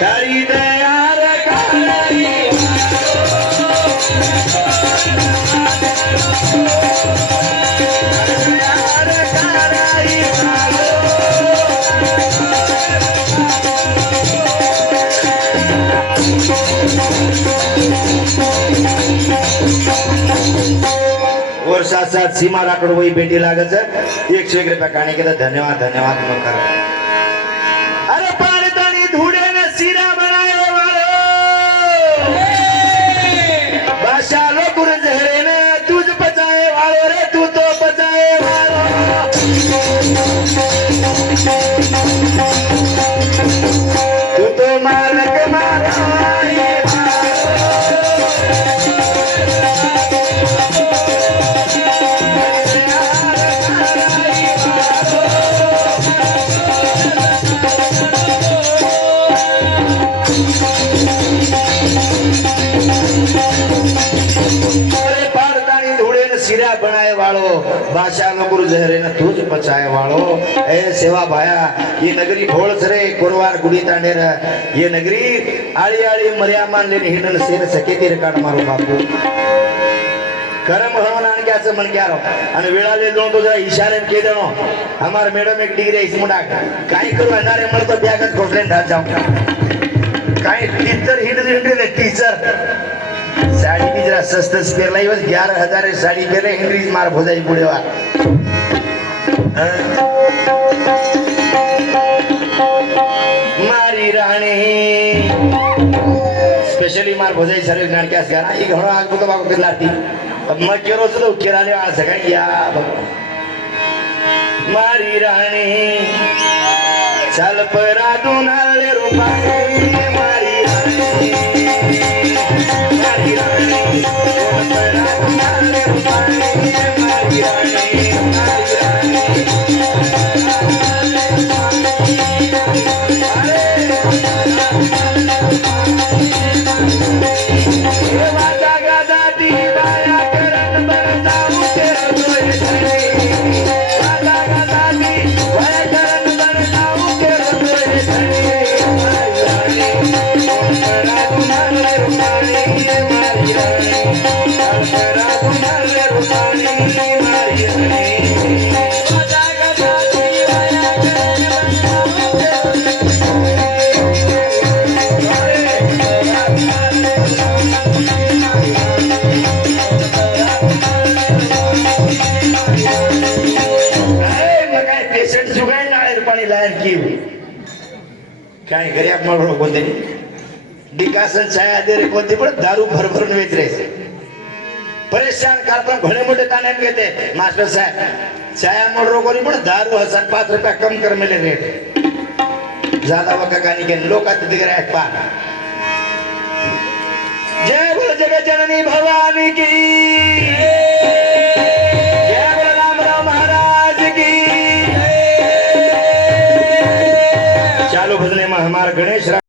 तारी दयार काळी वर्षाचा सीमा राकड वही बेटी लागत 101 रुपया काने के धन्यवाद धन्यवाद नमस्कार। अरे पारदानी धुड़े न सीरा बनाए वालो बादशाह लो गुर जहरे न तुझ बचाए वालो रे तू तो बचाए वालो तू तो मालक मारा सिरा बनाए वालो बादशाह नो गुरु जहरे न तुझ पचाए वालो ए सेवा भाया ये नगरी भोळस रे कोरवार गुडी तांडेर ये नगरी आळी आळी मर्या मान लेने हिंडन सेन सके ते काढ मारो बापू करम हवन आणग्याचं म्हणग्यारो आणि वेळाले दोन तो जरा इशारे के देणो हमार मैडम एक डिग्री इस मुंडा काय करू अनारे मळ तो बॅगच खोसले ढात जाऊ काय टीचर हिंडले टीचर साड़ी भी जरा सस्ते पेर लाई बस 11,000 साड़ी पेरे हिंड्रीज मार भोजाई बुढ़े वा मारी रानी स्पेशली मार भोजाई सारे नाटक आस गाना एक घणो आग तो बाको लाती अब मैं केरो तो केराले आ सका या मारी रानी चल परा दुनाले रूपानी मारी रानी काय गरीब माणूस कोणते डिकासन छाया दे रे कोणते पण दारू भरभरून वेच रे परेशान करता घणे मोठे ताने घेते मास्टर साहब छाया मोडरो कोणी पण दारू 5 रुपया कम कर मिले रेट ज्यादा वका कानी के लोक आते दिख रहे पा जय बोल जगत जननी भवानी की जय बोल राम महाराज की चालू भजने में हमारा गणेश